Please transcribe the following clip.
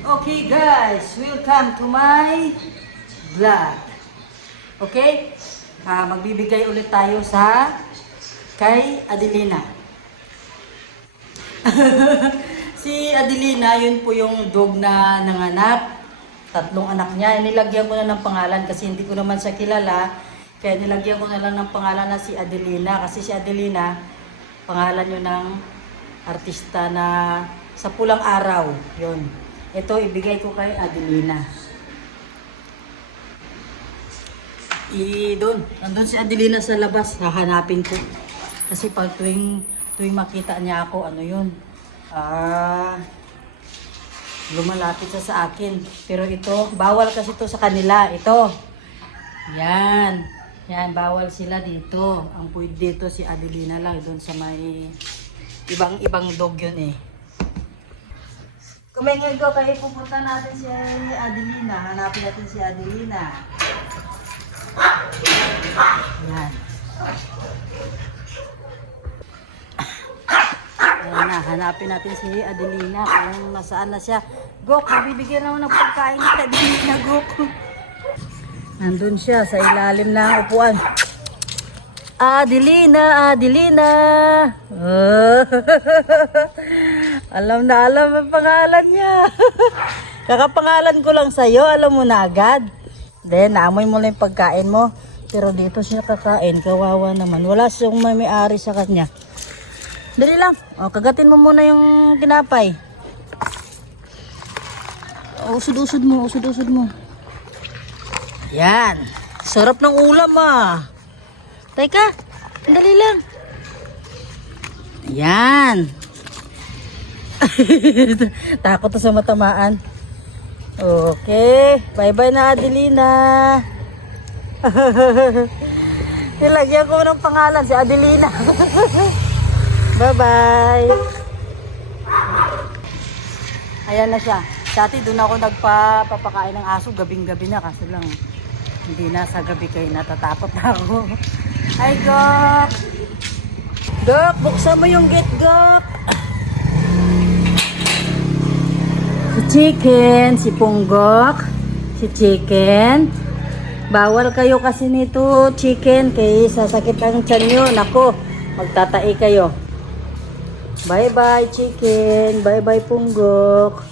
Okay guys, welcome to my vlog. Okay? Ah, magbibigay ulit tayo sa kay Adelina. si Adelina, yun po yung dog na nanganak. Tatlong anak niya. Nilagyan ko na ng pangalan kasi hindi ko naman siya kilala. Kaya nilagyan ko na lang ng pangalan na si Adelina. Kasi si Adelina, pangalan yun ng artista na sa pulang araw. Yun. Ito, ibigay ko kay Adelina. I doon, nandun si Adelina sa labas, hahanapin ko. Kasi pag tuwing, tuwing makita niya ako, ano yun, ah, lumalapit siya sa akin. Pero ito, bawal kasi ito sa kanila. Ito. Yan. Yan, bawal sila dito. Ang pwede dito si Adelina lang, doon sa may ibang-ibang dog yun eh. Kumingin ko kayo pupunta natin si Adelina. Hanapin natin si Adelina. Yan. Ayan na, hanapin natin si Adelina kung nasaan na siya. Gok, bibigyan naman ng pagkain ni Adelina, Gok. Nandun siya sa ilalim ng upuan. Adelina, Adelina. Oh. alam na alam ang pangalan niya. Kakapangalan ko lang sa'yo, alam mo na agad. Then, naamoy mo lang yung pagkain mo. Pero dito siya kakain, kawawa naman. Wala siyang may-ari sa kanya. Dali lang. O, kagatin mo muna yung tinapay. O, Usod-usod mo, usod-usod mo. Yan. Sarap ng ulam ah. Teka, dali lang. Yan. Takot sa matamaan. Okay. Bye-bye na, Adelina. Nilagyan ko ng pangalan si Adelina. Bye-bye. Ayan na siya. Dati doon ako nagpapakain ng aso gabing-gabi na kasi lang hindi na sa gabi kayo natatapot na ako. Hi, Gok! Gok, buksan mo yung gate, Gok! Si Chicken, si Punggok, si Chicken. Bawal kayo kasi nito, Chicken, kay sasakit ang tiyan nyo. Nako, magtatai kayo. Bye-bye, Chicken. Bye-bye, Punggok.